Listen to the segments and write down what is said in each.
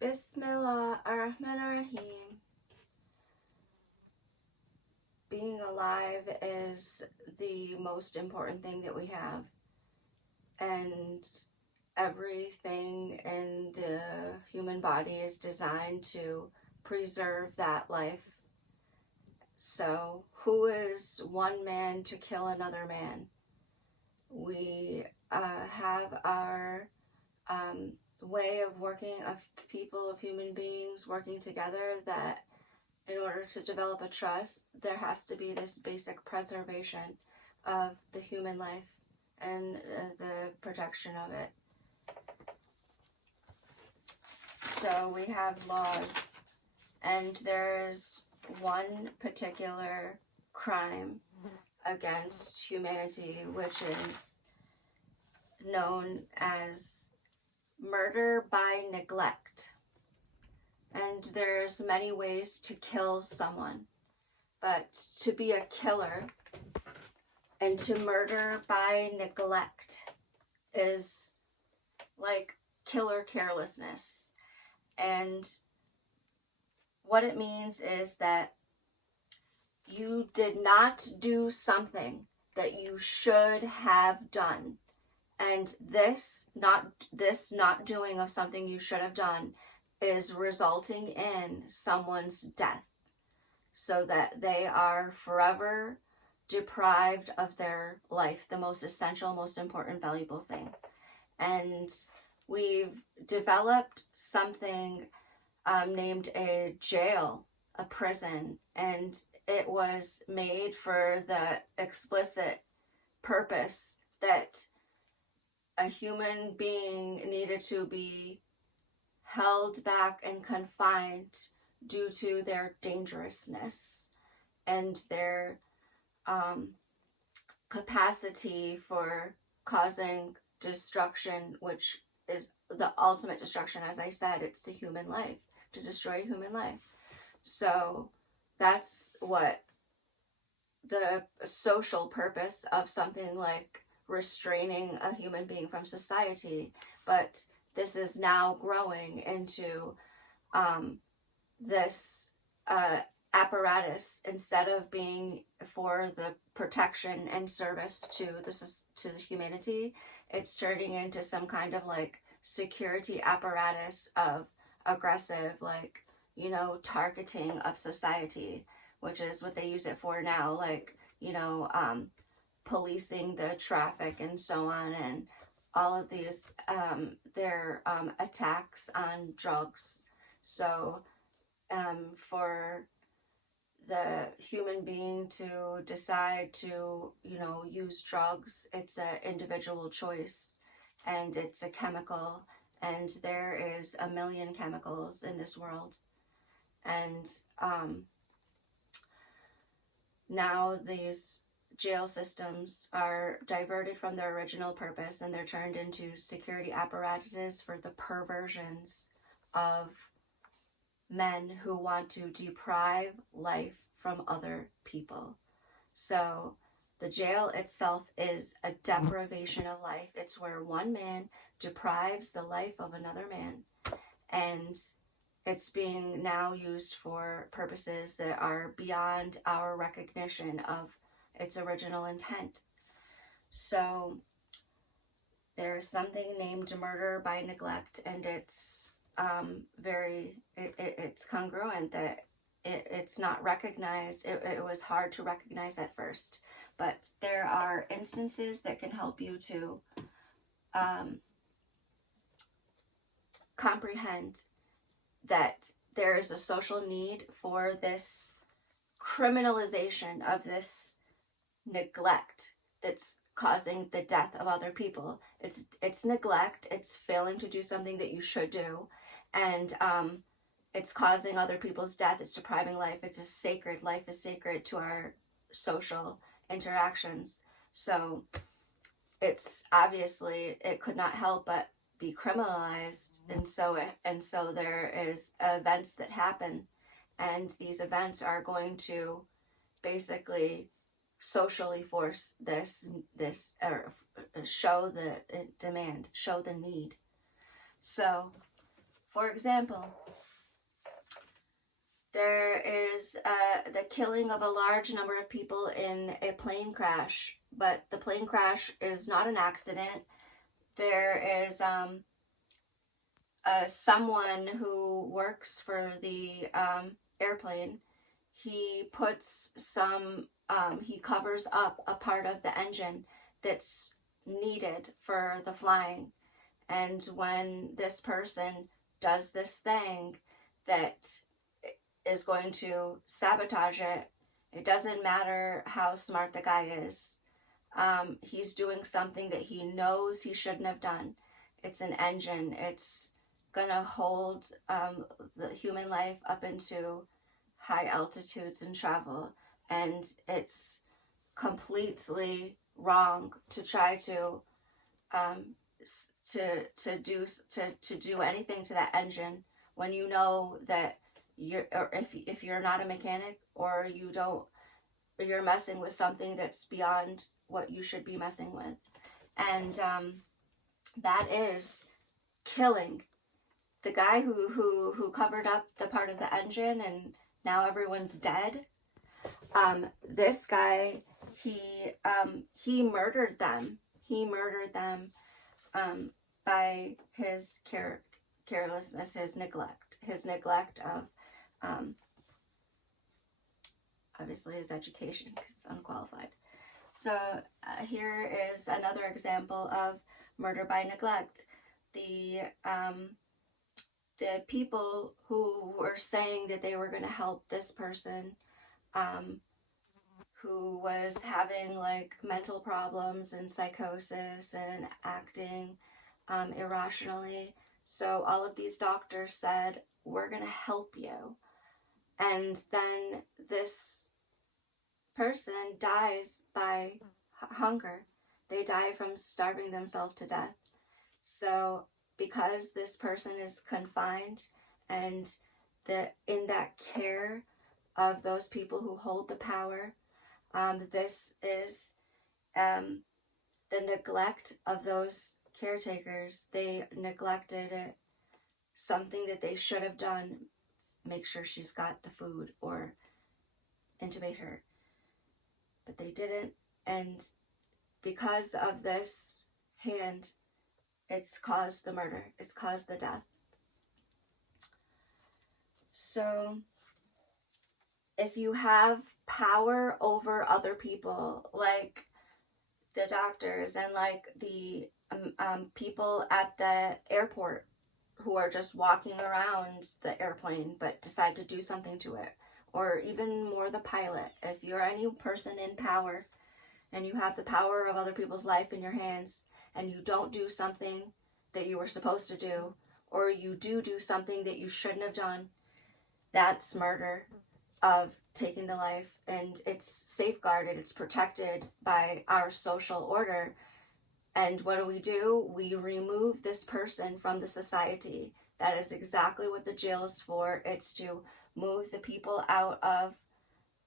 Bismillah ar-Rahman ar-Rahim. Being alive is the most important thing that we have. And everything in the human body is designed to preserve that life. So, who is one man to kill another man? We have our way of working, of people, of human beings working together, that in order to develop a trust, there has to be this basic preservation of the human life and the protection of it. So we have laws, and there is one particular crime against humanity, which is known as murder by neglect. And there's many ways to kill someone, but to be a killer and to murder by neglect is like killer carelessness. And what it means is that you did not do something that you should have done. And this not doing of something you should have done is resulting in someone's death, so that they are forever deprived of their life, the most essential, most important, valuable thing. And we've developed something named a jail, a prison, and it was made for the explicit purpose that a human being needed to be held back and confined due to their dangerousness and their capacity for causing destruction, which is the ultimate destruction. As I said, it's the human life, to destroy human life. So that's what the social purpose of something like restraining a human being from society. But this is now growing into this apparatus. Instead of being for the protection and service to the humanity, it's turning into some kind of like security apparatus of aggressive, like, targeting of society, which is what they use it for now, like, policing the traffic and so on, and all of these their attacks on drugs. So for the human being to decide to use drugs, it's an individual choice, and it's a chemical, and there is a million chemicals in this world. And now these jail systems are diverted from their original purpose, and they're turned into security apparatuses for the perversions of men who want to deprive life from other people. So the jail itself is a deprivation of life. It's where one man deprives the life of another man, and it's being now used for purposes that are beyond our recognition of its original intent. So there's something named murder by neglect, and it's it's congruent that it's not recognized. It was hard to recognize at first, but there are instances that can help you to comprehend that there is a social need for this criminalization of this neglect that's causing the death of other people. It's neglect. It's failing to do something that you should do, and it's causing other people's death. It's depriving life. It's a sacred. Life is sacred to our social interactions. So it's obviously, it could not help but be criminalized, and so there is events that happen, and these events are going to basically socially force this or show the demand, show the need. So For example, there is the killing of a large number of people in a plane crash, but the plane crash is not an accident. There is someone who works for the airplane. He puts he covers up a part of the engine that's needed for the flying. And when this person does this thing that is going to sabotage it, it doesn't matter how smart the guy is. He's doing something that he knows he shouldn't have done. It's an engine. It's gonna hold the human life up into high altitudes and travel, and it's completely wrong to try to do anything to that engine when you know that if you're not a mechanic, or you're messing with something that's beyond what you should be messing with. And that is killing. The guy who covered up the part of the engine and now everyone's dead, this guy, he murdered them. He murdered them by his carelessness, his neglect of obviously his education, because it's unqualified. So here is another example of murder by neglect. The people who were saying that they were going to help this person who was having like mental problems and psychosis and acting irrationally. So all of these doctors said, we're going to help you. And then this person dies by hunger. They die from starving themselves to death. So because this person is confined and in that care of those people who hold the power, this is the neglect of those caretakers. They neglected it, something that they should have done, make sure she's got the food or intubate her. But they didn't, and because of this hand, it's caused the murder, it's caused the death. So if you have power over other people, like the doctors and like the people at the airport who are just walking around the airplane but decide to do something to it, or even more the pilot, if you're any person in power and you have the power of other people's life in your hands and you don't do something that you were supposed to do, or you do something that you shouldn't have done, that's murder of taking the life, and it's safeguarded, it's protected by our social order. And what do? We remove this person from the society. That is exactly what the jail is for. It's to move the people out of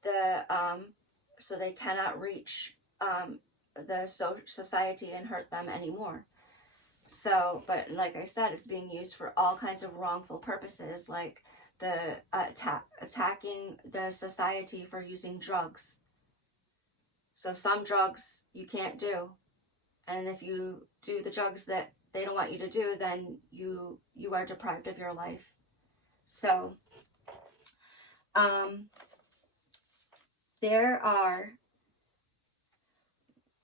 the so they cannot reach the society and hurt them anymore. So, but like I said, it's being used for all kinds of wrongful purposes, like the attacking the society for using drugs. So some drugs you can't do, and if you do the drugs that they don't want you to do, then you are deprived of your life. So there are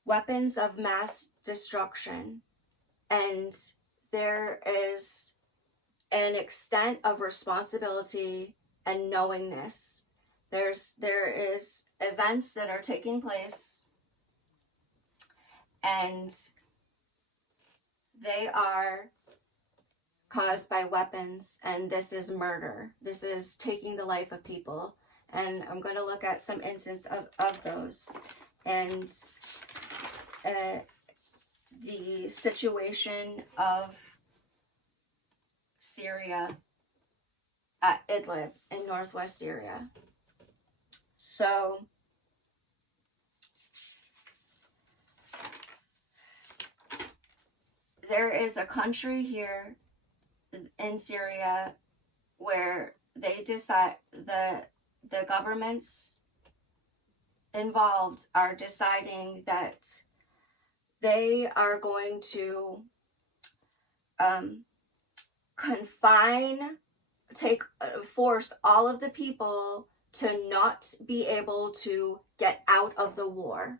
weapons of mass destruction, and there is an extent of responsibility and knowingness. There is events that are taking place, and they are caused by weapons, and this is murder. This is taking the life of people, and I'm going to look at some instances of those. And the situation of Syria at Idlib in northwest Syria. So there is a country here in Syria where they decide, the governments involved are deciding that they are going to force all of the people to not be able to get out of the war,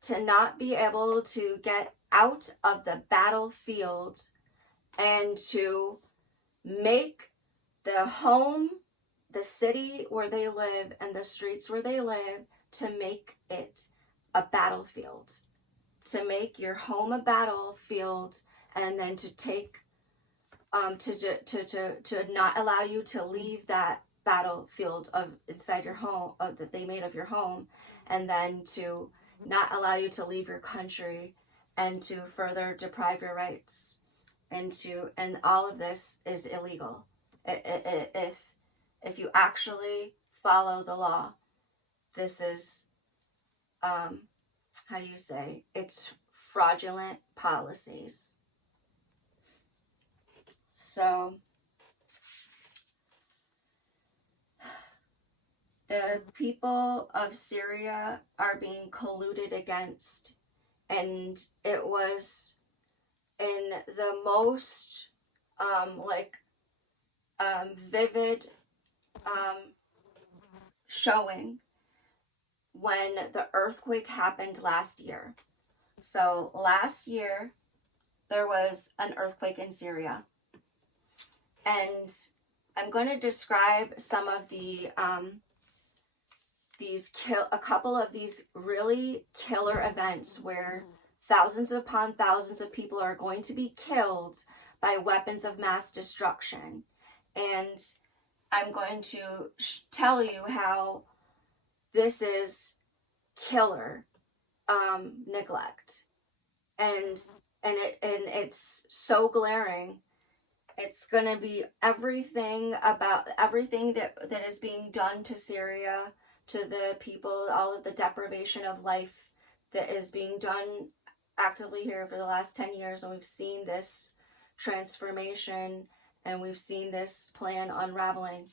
to not be able to get out of the battlefield, and to make the home, the city where they live, and the streets where they live, to make it a battlefield, to make your home a battlefield, and then to take to not allow you to leave that battlefield of inside your home that they made of your home, and then to not allow you to leave your country, and to further deprive your rights, and all of this is illegal. If you actually follow the law, this is how do you say, it's fraudulent policies. So the people of Syria are being colluded against, and it was in the most vivid showing when the earthquake happened last year. So last year there was an earthquake in Syria, and I'm going to describe some of the a couple of these really killer events where thousands upon thousands of people are going to be killed by weapons of mass destruction. And I'm going to tell you how this is killer neglect, and it's so glaring. It's going to be everything that is being done to Syria, to the people, all of the deprivation of life that is being done actively here for the last 10 years. And we've seen this transformation, and we've seen this plan unraveling.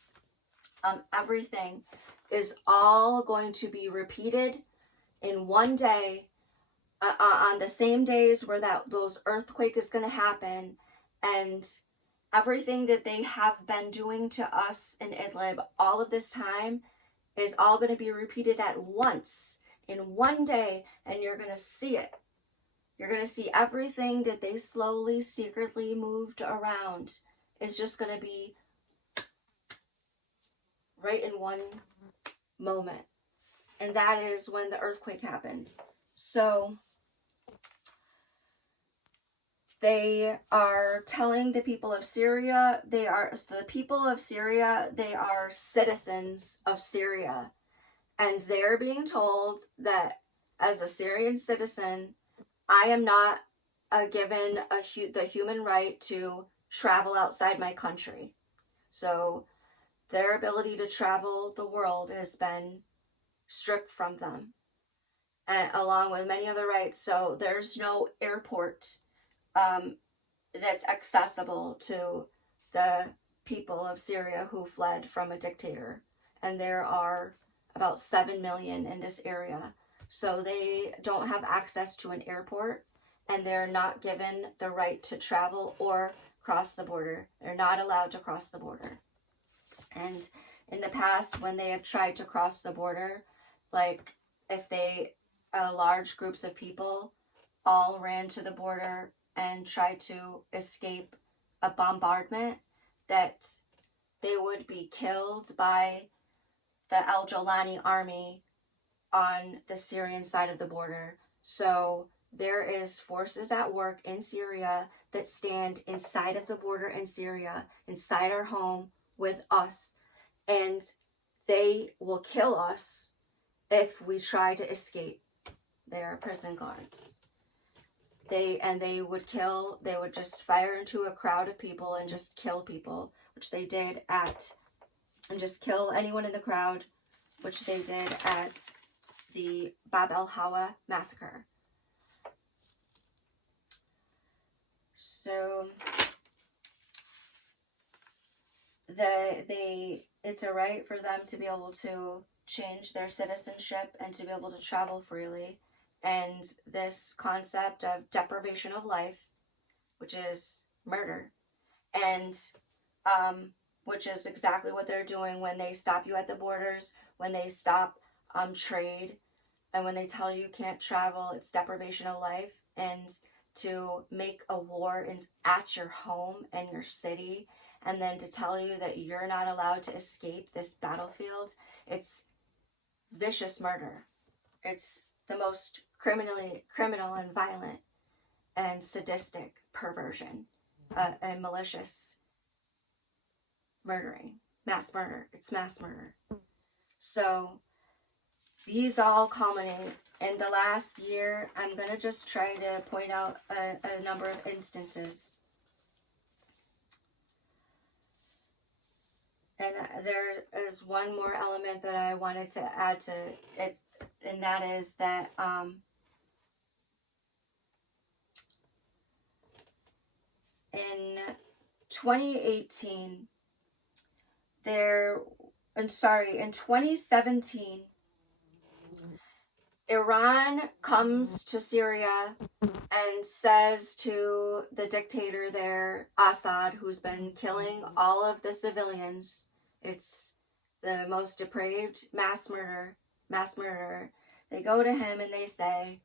Everything is all going to be repeated in one day, on the same days where those earthquake is going to happen, and everything that they have been doing to us in Idlib all of this time is all going to be repeated at once in one day, and you're going to see it. You're going to see everything that they slowly, secretly moved around is just going to be right in one moment. And that is when the earthquake happened. So they are telling the people of Syria, they are citizens of Syria. And they're being told that as a Syrian citizen, I am not given the human right to travel outside my country. So their ability to travel the world has been stripped from them, and along with many other rights. So there's no airport that's accessible to the people of Syria who fled from a dictator. And there are about 7 million in this area. So they don't have access to an airport, and they're not given the right to travel or cross the border. They're not allowed to cross the border. And in the past, when they have tried to cross the border, like if large groups of people all ran to the border and tried to escape a bombardment, that they would be killed by the Al Jolani army on the Syrian side of the border. So there is forces at work in Syria that stand inside of the border in Syria, inside our home with us, and they will kill us if we try to escape. They are prison guards. They would just fire into a crowd of people and just kill people, which they did and just kill anyone in the crowd, which they did at the Bab el Hawa massacre. So it's a right for them to be able to change their citizenship and to be able to travel freely. And this concept of deprivation of life, which is murder, and which is exactly what they're doing when they stop you at the borders, when they stop trade, and when they tell you can't travel. It's deprivation of life. And to make a war at your home and your city, and then to tell you that you're not allowed to escape this battlefield, it's vicious murder. It's the most criminal and violent and sadistic perversion and malicious murdering. Mass murder. It's mass murder. So these all culminate in the last year. I'm going to just try to point out a number of instances. And there is one more element that I wanted to add to it, and that is that in 2018, in 2017, Iran comes to Syria and says to the dictator there, Assad, who's been killing all of the civilians, it's the most depraved mass murderer. They go to him and they say,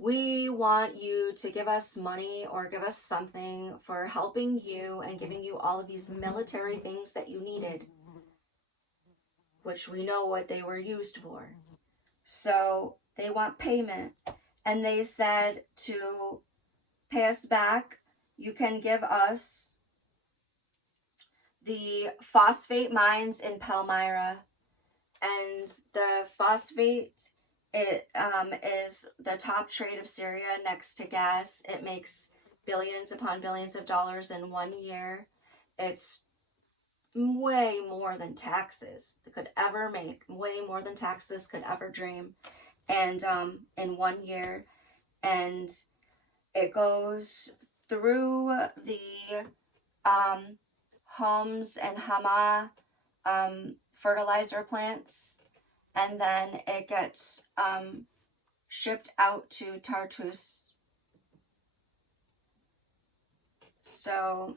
we want you to give us money or give us something for helping you and giving you all of these military things that you needed, which we know what they were used for. So they want payment, and they said to pay us back, you can give us the phosphate mines in Palmyra. And the phosphate, it is the top trade of Syria next to gas. It makes billions upon billions of dollars in 1 year. It's way more than taxes could ever make, way more than taxes could ever dream. And in 1 year, and it goes through the Homs and Hama fertilizer plants, and then it gets shipped out to Tartus. So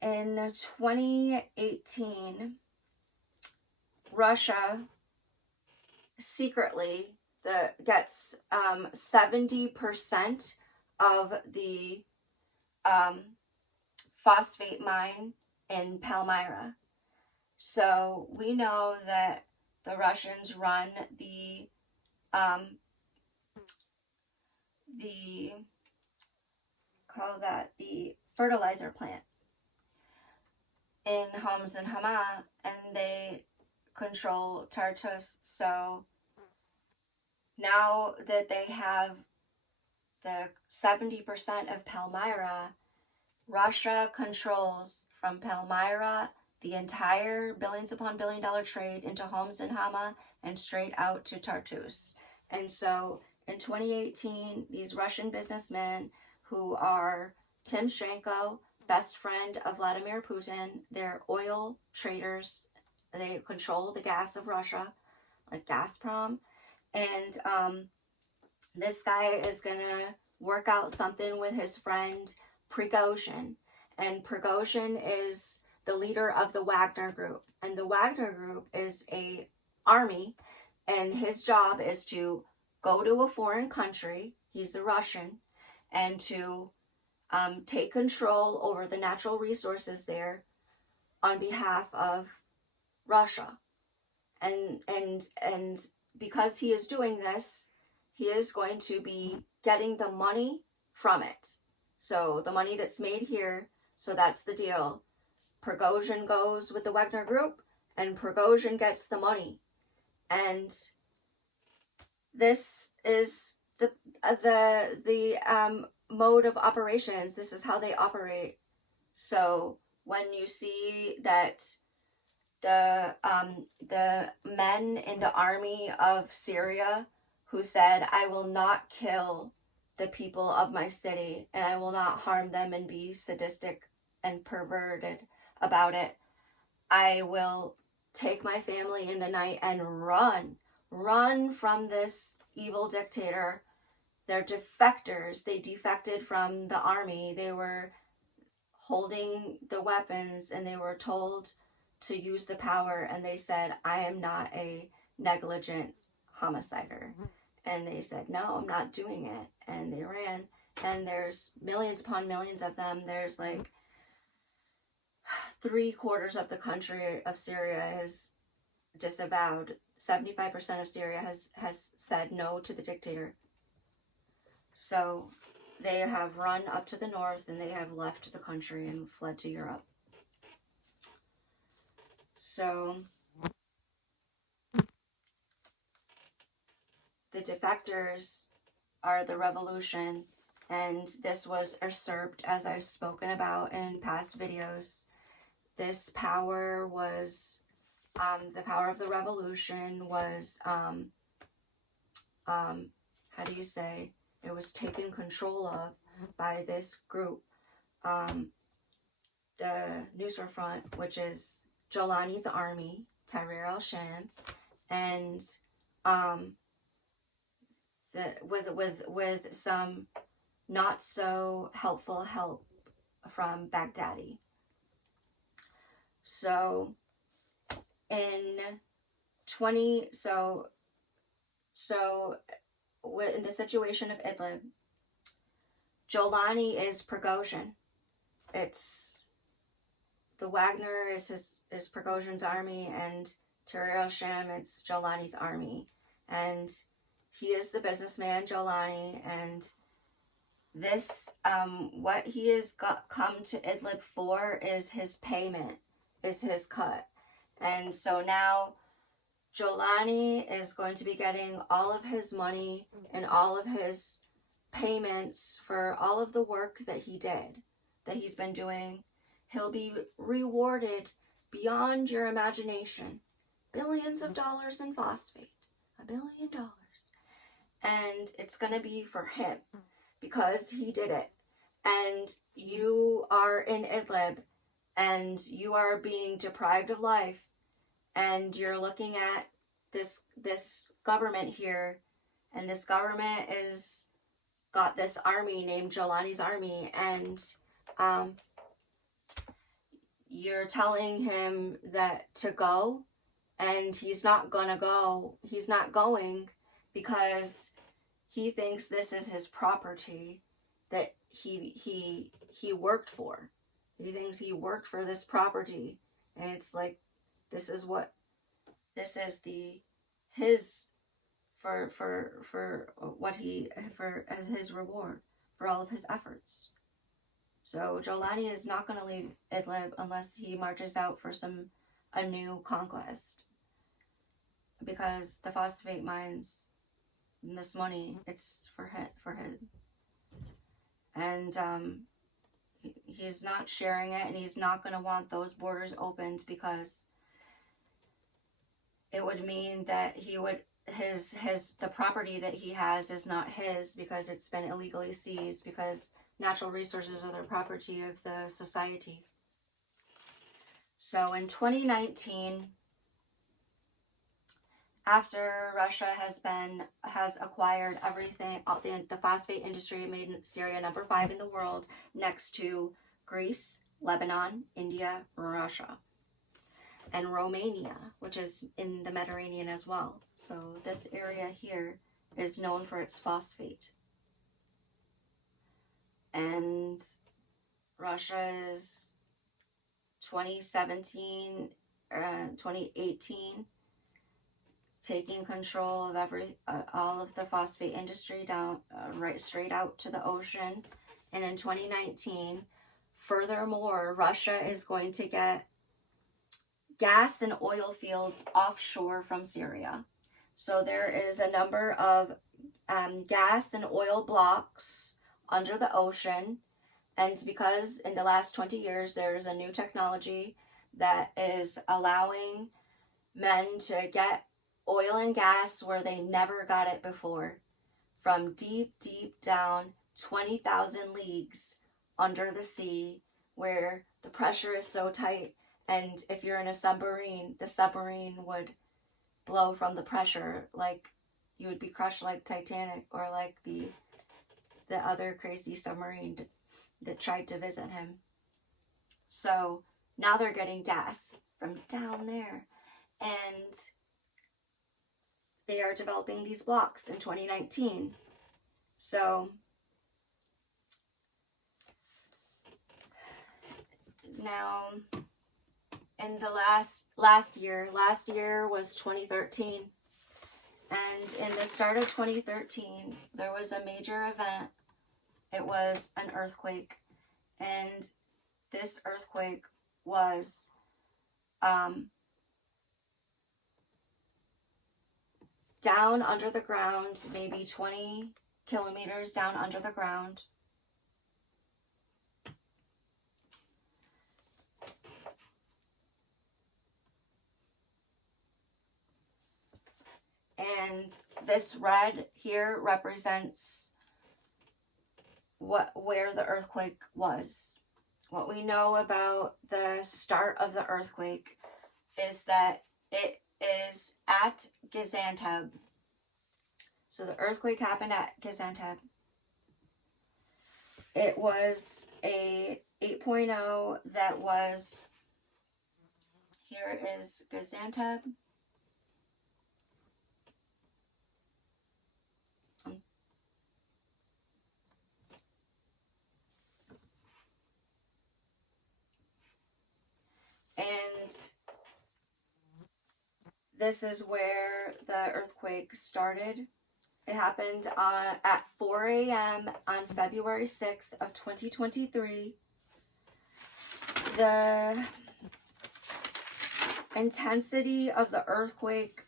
in 2018, Russia secretly gets 70% of the phosphate mine in Palmyra. So we know that the Russians run the fertilizer plant in Homs and Hama, and they control Tartus. So now that they have the 70% of Palmyra, Russia controls from Palmyra the entire billions upon $1 billion trade into Homs and Hama and straight out to Tartus. And so in 2018, these Russian businessmen who are Timoshenko, best friend of Vladimir Putin, they're oil traders. They control the gas of Russia, like Gazprom. And this guy is going to work out something with his friend Prigozhin. And Prigozhin is the leader of the Wagner Group. And the Wagner Group is a army, and his job is to go to a foreign country, he's a Russian, and to take control over the natural resources there on behalf of Russia. And because he is doing this, he is going to be getting the money from it. So the money that's made here, so that's the deal. Prigozhin goes with the Wagner Group, and Prigozhin gets the money. And this is the mode of operations. This is how they operate. So when you see that the men in the army of Syria who said, I will not kill the people of my city, and I will not harm them and be sadistic and perverted about it. I will take my family in the night and run from this evil dictator. They're defectors. They defected from the army. They were holding the weapons and they were told to use the power, and they said, I am not a negligent homicider. And they said, no, I'm not doing it. And they ran. And there's millions upon millions of them. There's like 3/4 of the country of Syria has disavowed. 75% of Syria has said no to the dictator. So they have run up to the north and they have left the country and fled to Europe. So the defectors are the revolution, and this was usurped, as I've spoken about in past videos. This power was, the power of the revolution was, how do you say, it was taken control of by this group, the Nusra Front, which is Jolani's army, Tahrir al-Sham, and with some not so helpful help from Baghdadi. So in the situation of Idlib, Jolani is Prigozhin. It's the Wagner is Prigozhin's army, and Tahrir al-Sham, it's Jolani's army. And he is the businessman, Jolani, and this, what he has come to Idlib for is his payment, is his cut. And so now Jolani is going to be getting all of his money and all of his payments for all of the work that he did, that he's been doing. He'll be rewarded beyond your imagination. Billions of dollars in phosphate. $1 billion. And it's going to be for him because he did it. And you are in Idlib and you are being deprived of life, and you're looking at this government here, and this government is got this army named Jolani's army, and you're telling him that to go, and he's not gonna go. He's not going because he thinks this is his property that he worked for. He thinks he worked for this property, and it's like, this is his as his reward for all of his efforts. So Jolani is not going to leave Idlib unless he marches out for a new conquest, because the phosphate mines and this money, it's for him. And he's not sharing it, and he's not going to want those borders opened, because it would mean that he would the property that he has is not his, because it's been illegally seized, because natural resources are the property of the society. So in 2019, after Russia has acquired everything, the phosphate industry made Syria number 5 in the world, next to Greece, Lebanon, India, Russia, and Romania, which is in the Mediterranean as well. So this area here is known for its phosphate. And Russia is 2017, 2018, taking control of all of the phosphate industry down right straight out to the ocean. And in 2019, furthermore, Russia is going to get gas and oil fields offshore from Syria. So there is a number of gas and oil blocks under the ocean, and because in the last 20 years there is a new technology that is allowing men to get oil and gas where they never got it before, from deep, deep down, 20,000 leagues under the sea, where the pressure is so tight, and if you're in a submarine, the submarine would blow from the pressure, like you would be crushed like Titanic, or like the other crazy submarine that tried to visit him. So now they're getting gas from down there, and they are developing these blocks in 2019. So now in the last year was 2013, and in the start of 2013 there was a major event. It was an earthquake, and this earthquake was down under the ground, maybe 20 kilometers down under the ground. And this red here represents where the earthquake was. What we know about the start of the earthquake is that it is at Gaziantep. So the earthquake happened at Gaziantep. It was a 8.0 that was, here is Gaziantep. And this is where the earthquake started. It happened at 4 a.m. on February 6th of 2023. The intensity of the earthquake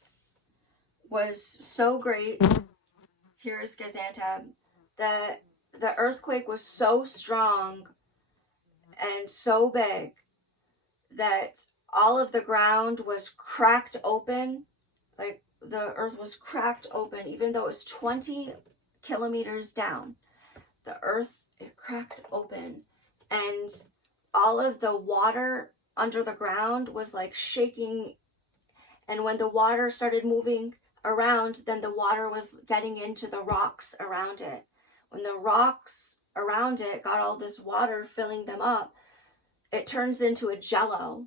was so great. Here is Gaziantep. The earthquake was so strong and so big that all of the ground was cracked open. Like, the earth was cracked open, even though it was 20 kilometers down. The earth, it cracked open, and all of the water under the ground was like shaking. And when the water started moving around, then the water was getting into the rocks around it. When the rocks around it got all this water filling them up, it turns into a jello.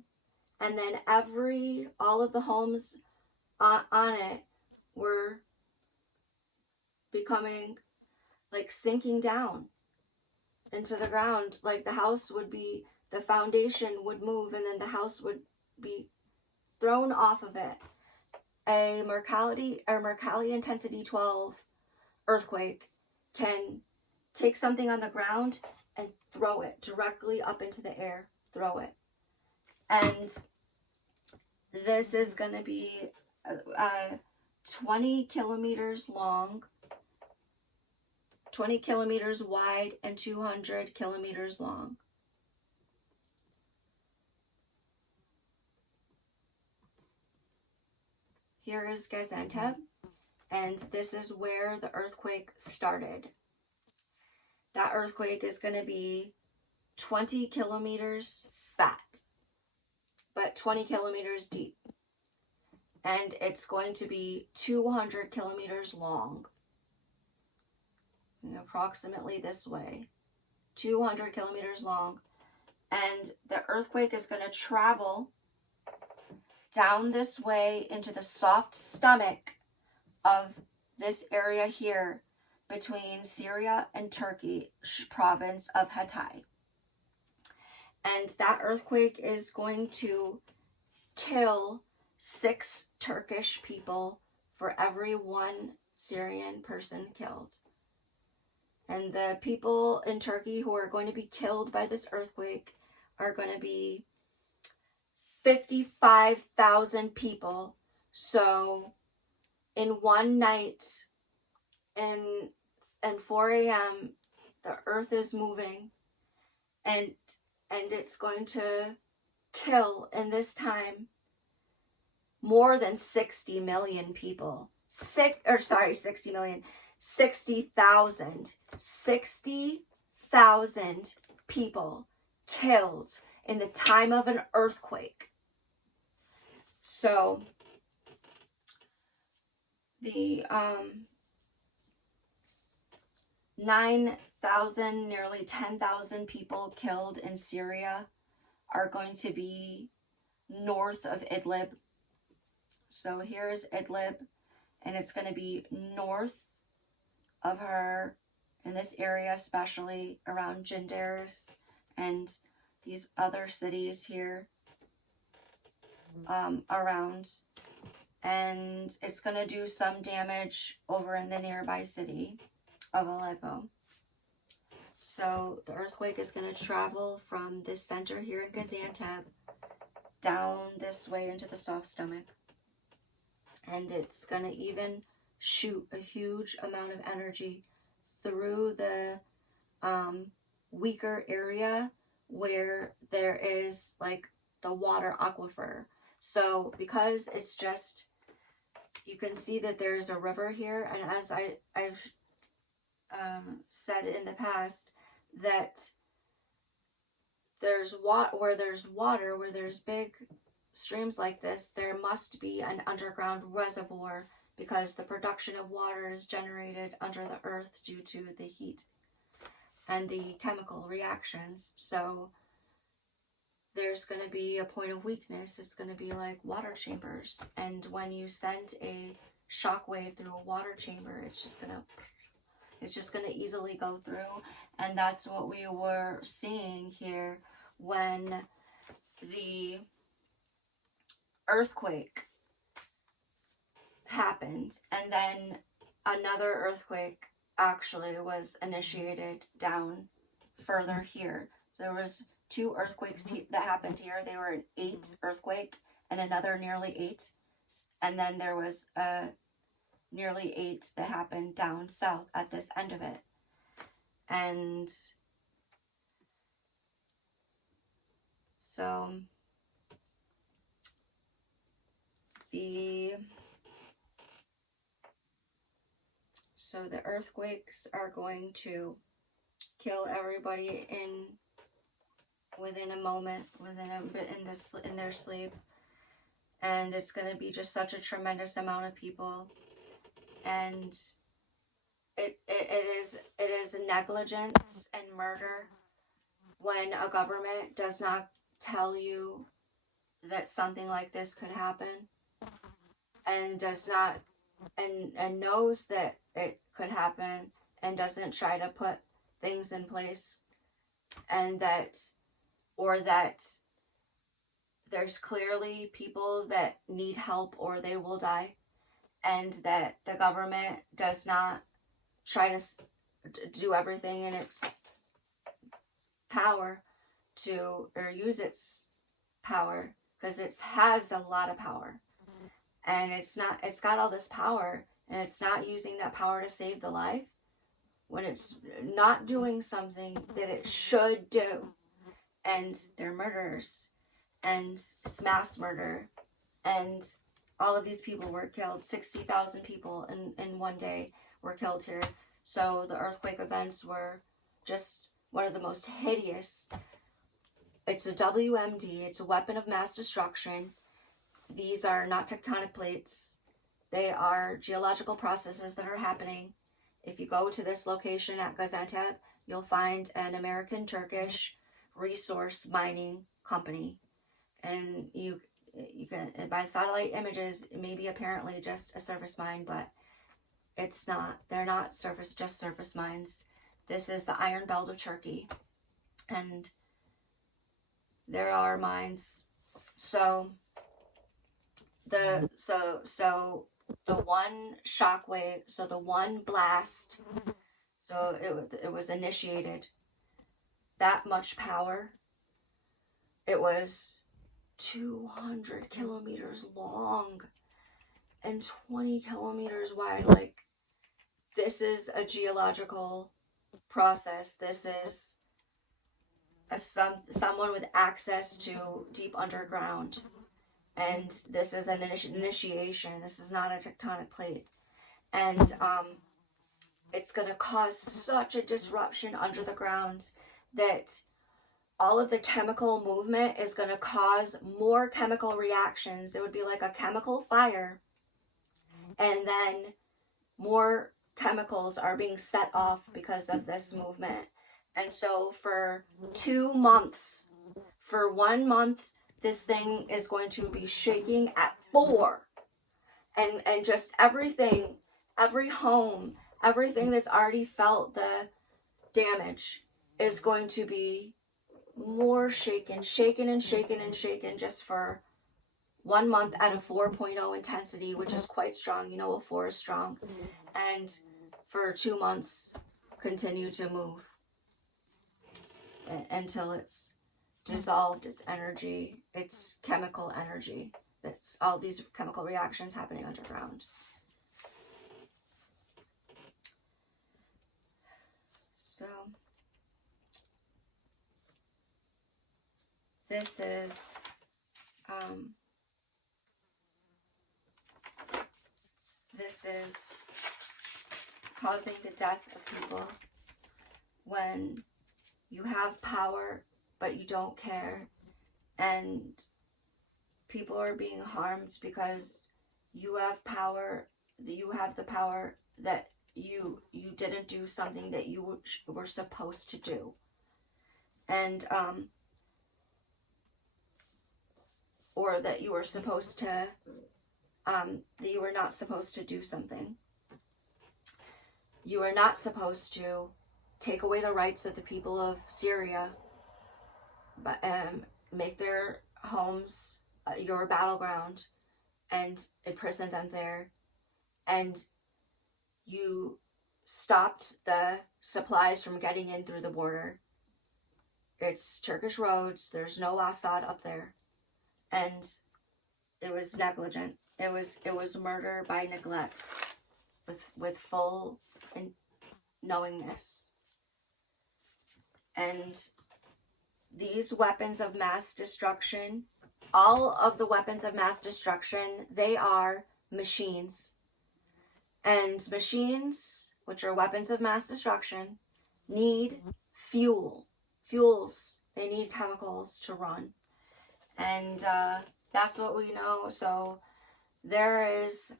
And then all of the homes on it were becoming, like, sinking down into the ground. Like, the house would be, the foundation would move, and then the house would be thrown off of it. A Mercalli intensity 12 earthquake can take something on the ground and throw it directly up into the air. Throw it. And this is going to be 20 kilometers long, 20 kilometers wide, and 200 kilometers long. Here is Gaziantep, and this is where the earthquake started. That earthquake is going to be 20 kilometers fat, but 20 kilometers deep. And it's going to be 200 kilometers long. And approximately this way. 200 kilometers long. And the earthquake is going to travel down this way into the soft stomach of this area here between Syria and Turkey, province of Hatay. And that earthquake is going to kill 6 Turkish people for every 1 Syrian person killed. And the people in Turkey who are going to be killed by this earthquake are going to be 55,000 people. So in one night, and 4 a.m., the earth is moving, and it's going to kill in this time more than 60 million people. 60 million. 60,000 people killed in the time of an earthquake. So the 9,000, nearly 10,000 people killed in Syria are going to be north of Idlib. So here's Idlib, and it's going to be north of her in this area, especially around Jindaris and these other cities here around. And it's going to do some damage over in the nearby city of Aleppo. So the earthquake is going to travel from this center here in Gaziantep down this way into the soft stomach. And it's going to even shoot a huge amount of energy through the weaker area where there is like the water aquifer. So because it's just, you can see that there's a river here, and as I've said in the past, that there's where there's water, where there's big streams like this, there must be an underground reservoir, because the production of water is generated under the earth due to the heat and the chemical reactions. So there's going to be a point of weakness. It's going to be like water chambers, and when you send a shock wave through a water chamber, it's just going to easily go through. And that's what we were seeing here when the earthquake happened, and then another earthquake actually was initiated down further here. So there was 2 earthquakes that happened here. They were an 8 earthquake and another nearly 8, and then there was a nearly 8 that happened down south at this end of it. And so the earthquakes are going to kill everybody within a moment, within a bit in their sleep, and it's going to be just such a tremendous amount of people. And it is negligence and murder when a government does not tell you that something like this could happen, and does not and knows that it could happen, and doesn't try to put things in place, and that there's clearly people that need help or they will die, and that the government does not try to do everything in its power or use its power, because it has a lot of power, and it's got all this power, and it's not using that power to save the life, when it's not doing something that it should do. And they're murderers, and it's mass murder, and all of these people were killed. 60,000 people in one day were killed here. So the earthquake events were just one of the most hideous. It's a WMD. It's a weapon of mass destruction. These are not tectonic plates. They are geological processes that are happening. If you go to this location at Gaziantep, you'll find an American-Turkish resource mining company. And you can, by satellite images, maybe apparently just a surface mine, but it's not. They're not just surface mines. This is the Iron Belt of Turkey, and there are mines. So the one shockwave, so the one blast, so it was initiated. That much power. It was 200 kilometers long and 20 kilometers wide. Like, this is a geological process. This is someone with access to deep underground, and this is an initiation. This is not a tectonic plate. And it's going to cause such a disruption under the ground that all of the chemical movement is going to cause more chemical reactions. It would be like a chemical fire, and then more chemicals are being set off because of this movement. And so for 2 months, for 1 month, this thing is going to be shaking at 4. And just everything, every home, everything that's already felt the damage is going to be more shaken just for 1 month at a 4.0 intensity, which is quite strong. You know, a 4 is strong. And for 2 months, continue to move until it's dissolved its energy, its chemical energy. That's all these chemical reactions happening underground. So this is causing the death of people when you have power but you don't care, and people are being harmed because you have power, you have the power that you didn't do something that you were supposed to do. And or that you were supposed to that you were not supposed to do something. You are not supposed to take away the rights of the people of Syria, but make their homes your battleground and imprison them there. And you stopped the supplies from getting in through the border. It's Turkish roads. There's no Assad up there. And it was negligent. It was murder by neglect with full knowingness. And these weapons of mass destruction, all of the weapons of mass destruction, they are machines. And machines, which are weapons of mass destruction, need fuels. They need chemicals to run. And that's what we know. So there is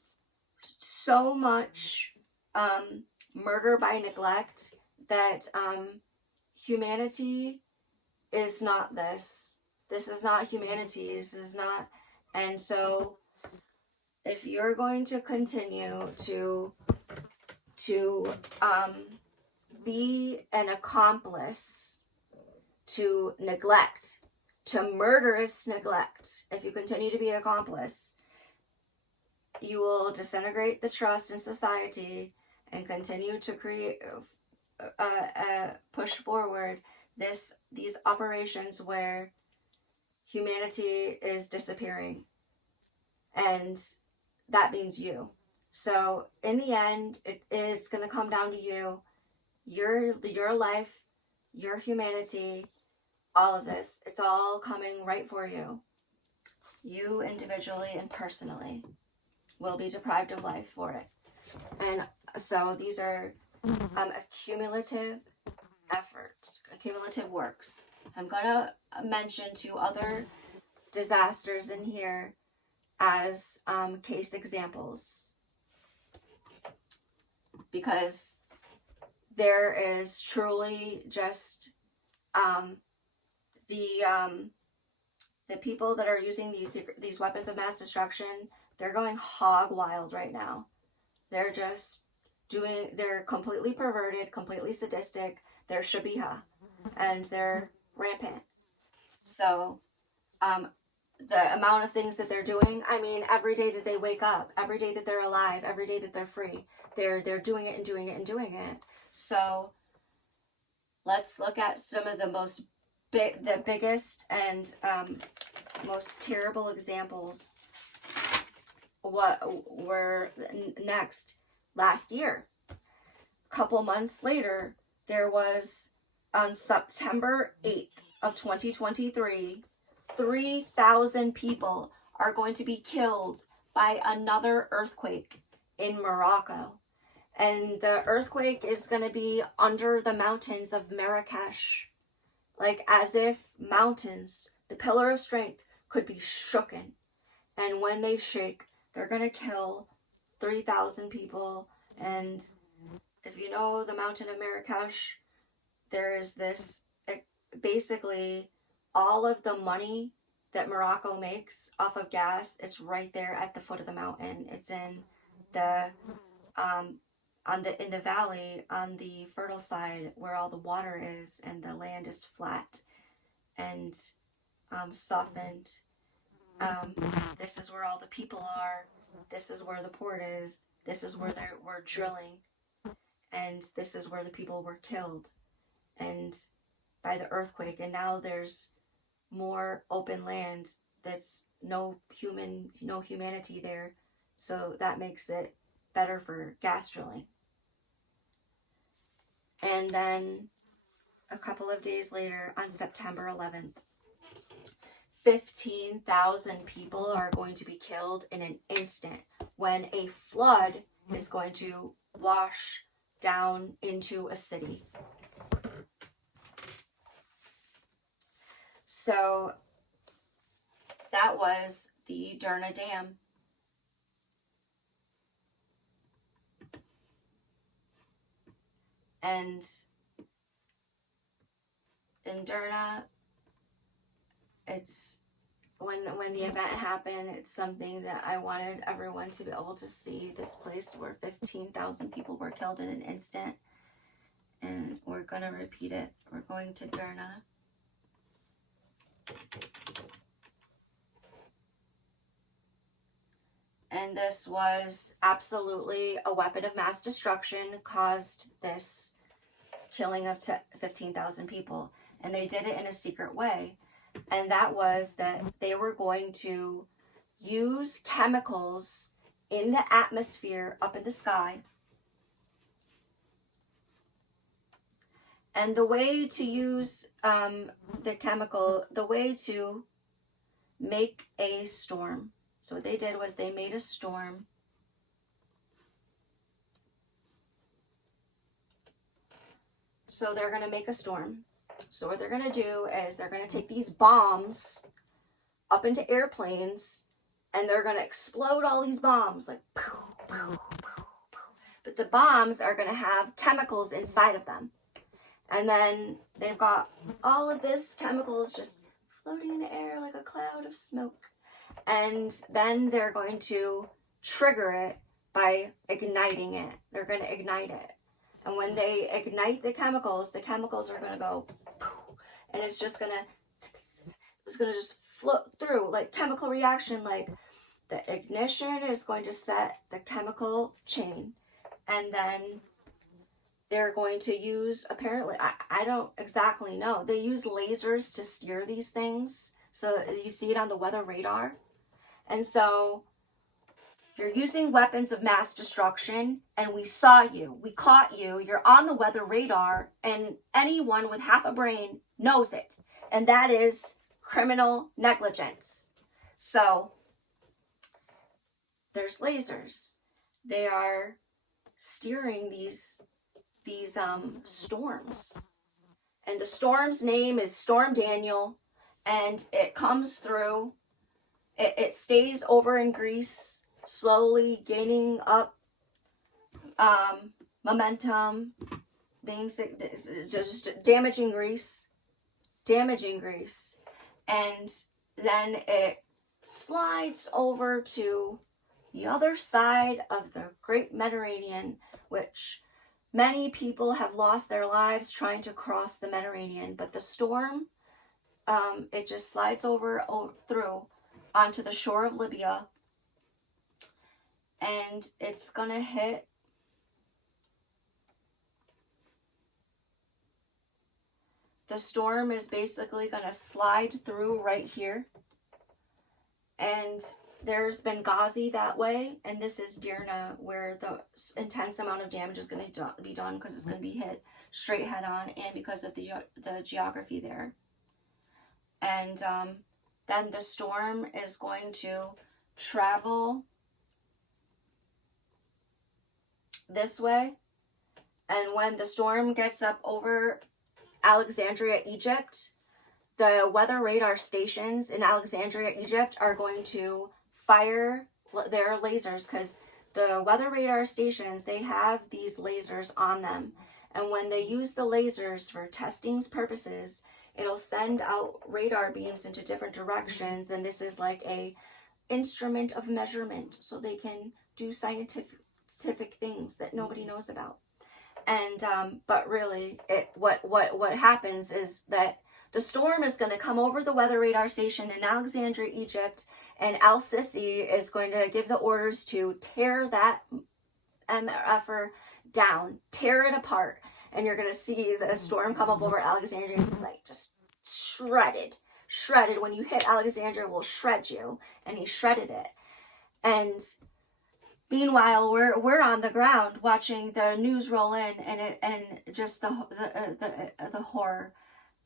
so much murder by neglect that humanity is not this. This is not humanity. This is not. And so if you're going to continue to be an accomplice to neglect, to murderous neglect, if you continue to be an accomplice, you will disintegrate the trust in society and continue to create, push forward these operations where humanity is disappearing, and that means you. So in the end, it is going to come down to you, your life, your humanity, all of this. It's all coming right for you. You individually and personally will be deprived of life for it. And so these are accumulative efforts, accumulative works. I'm going to mention 2 other disasters in here as case examples, because there is truly just the people that are using these weapons of mass destruction, they're going hog wild right now. They're just they're completely perverted, completely sadistic. They're shabiha, and they're rampant. So the amount of things that they're doing, I mean, every day that they wake up, every day that they're alive, every day that they're free, they're doing it and doing it and doing it. So let's look at some of the the biggest and most terrible examples. What were next? Last year, a couple months later, there was on September 8th of 2023, 3,000 people are going to be killed by another earthquake in Morocco. And the earthquake is going to be under the mountains of Marrakesh, like as if mountains, the pillar of strength, could be shooken. And when they shake, they're going to kill 3,000 people. And if you know the mountain of Marrakesh, there is this, basically all of the money that Morocco makes off of gas, it's right there at the foot of the mountain. It's in the in the valley on the fertile side where all the water is, and the land is flat and softened. This is where all the people are. This is where the port is. This is where we're drilling, and this is where the people were killed, and by the earthquake. And now there's more open land. That's no humanity there, so that makes it better for gas drilling. And then a couple of days later, on September 11th, 15,000 people are going to be killed in an instant when a flood is going to wash down into a city. So that was the Derna Dam. And in Derna, it's when the event happened, it's something that I wanted everyone to be able to see, this place where 15,000 people were killed in an instant. And we're going to repeat it. We're going to Derna. And this was absolutely a weapon of mass destruction, caused this killing of 15,000 people. And they did it in a secret way. And that was that they were going to use chemicals in the atmosphere up in the sky. And the way to use the way to make a storm. So what they did was they made a storm. So they're going to make a storm. So what they're going to do is they're going to take these bombs up into airplanes, and they're going to explode all these bombs, like poof, poof, poof, poof. But the bombs are going to have chemicals inside of them. And then they've got all of this chemicals just floating in the air like a cloud of smoke. And then they're going to trigger it by igniting it. They're going to ignite it. And when they ignite the chemicals are going to go poof, and it's just going to just float through like chemical reaction. Like the ignition is going to set the chemical chain, and then they're going to use, apparently, I don't exactly know, they use lasers to steer these things. So you see it on the weather radar. And so you're using weapons of mass destruction, and we saw you, we caught you, you're on the weather radar, and anyone with half a brain knows it. And that is criminal negligence. So there's lasers. They are steering these storms. And the storm's name is Storm Daniel, and it comes through, it stays over in Greece, slowly gaining up momentum, being just damaging Greece, and then it slides over to the other side of the Great Mediterranean, which many people have lost their lives trying to cross the Mediterranean. But the storm, it just slides over through onto the shore of Libya, and it's gonna hit the storm is basically gonna slide through right here, and there's Benghazi that way, and this is Derna, where the intense amount of damage is going to be done, because it's going to be hit straight head on, and because of the geography there. And then the storm is going to travel this way. And when the storm gets up over Alexandria, Egypt, the weather radar stations in Alexandria, Egypt are going to fire their lasers, because the weather radar stations, they have these lasers on them. And when they use the lasers for testing purposes, it'll send out radar beams into different directions. And this is like a instrument of measurement, so they can do scientific things that nobody knows about. And but really, what happens is that the storm is going to come over the weather radar station in Alexandria, Egypt, and Al-Sisi is going to give the orders to tear that MFer down, tear it apart, and you're going to see the storm come up over Alexandria, like just shredded. When you hit Alexandria, will shred you, and he shredded it. And meanwhile, we're on the ground watching the news roll in, and just the horror,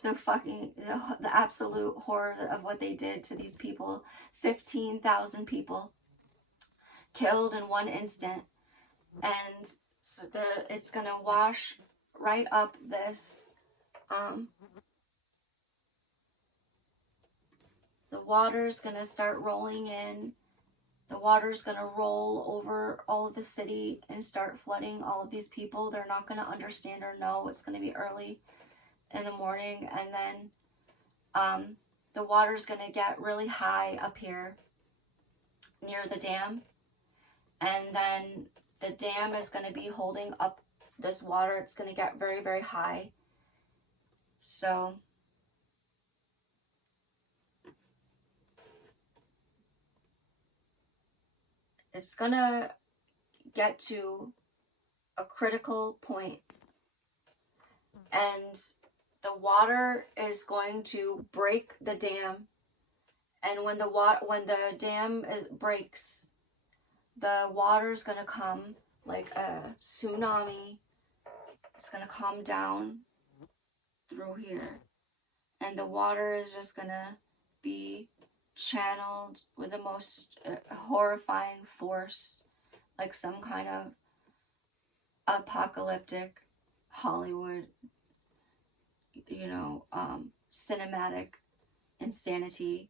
the absolute horror of what they did to these people. 15,000 people killed in one instant, and so it's gonna wash right up this. The water's gonna start rolling in. The water's going to roll over all of the city and start flooding all of these people. They're not going to understand or know. It's going to be early in the morning. And then the water's going to get really high up here near the dam. And then the dam is going to be holding up this water. It's going to get very, very high. So it's gonna get to a critical point, and the water is going to break the dam. And when the dam breaks, the water is gonna come like a tsunami. It's gonna come down through here, and the water is just gonna be channeled with the most horrifying force, like some kind of apocalyptic Hollywood, cinematic insanity.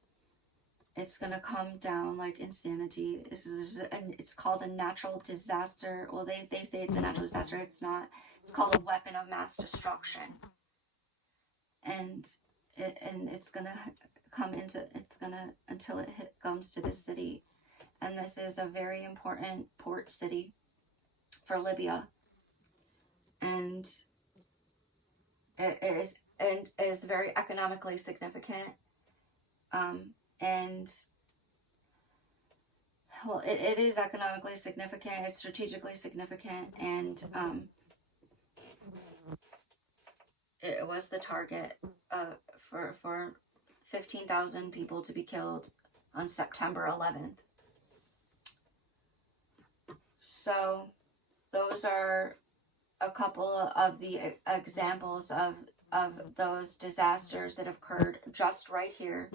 It's gonna come down like insanity. It's called a natural disaster. Well, they say it's a natural disaster. It's not. It's called a weapon of mass destruction. And it's gonna come into, until it comes to this city. And this is a very important port city for Libya, and it is very economically significant. And well, it is economically significant, it's strategically significant, and it was the target for 15,000 people to be killed on September 11th. So those are a couple of the examples of those disasters that have occurred just right here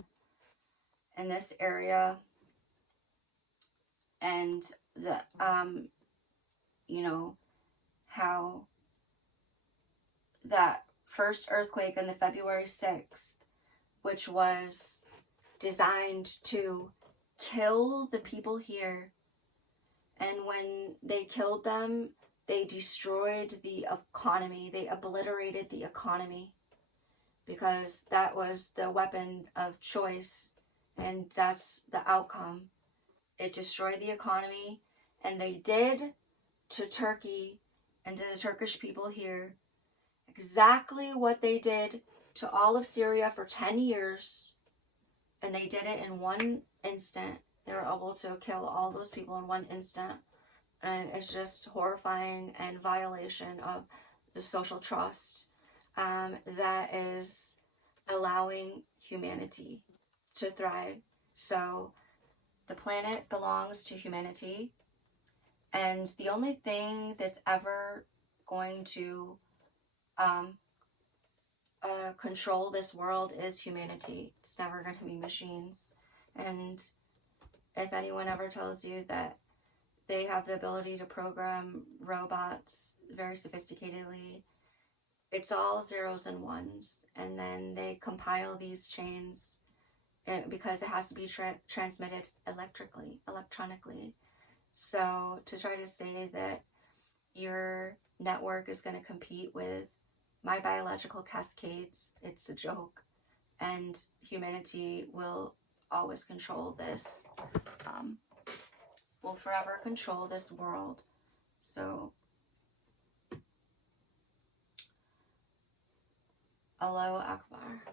in this area. And the how that first earthquake on the February 6th, which was designed to kill the people here, and when they killed them, they destroyed the economy. They obliterated the economy, because that was the weapon of choice, and that's the outcome. It destroyed the economy, and they did to Turkey and to the Turkish people here exactly what they did to all of Syria for 10 years, and they did it in one instant. They were able to kill all those people in one instant, and it's just horrifying and violation of the social trust that is allowing humanity to thrive. So the planet belongs to humanity, and the only thing that's ever going to control this world is humanity. It's never going to be machines. And if anyone ever tells you that They have the ability to program robots very sophisticatedly. It's all zeros and ones, and then they compile these chains because it has to be transmitted electronically. So to try to say that your network is going to compete with my biological cascades, it's a joke. And humanity will always control this, will forever control this world. So, Allahu Akbar.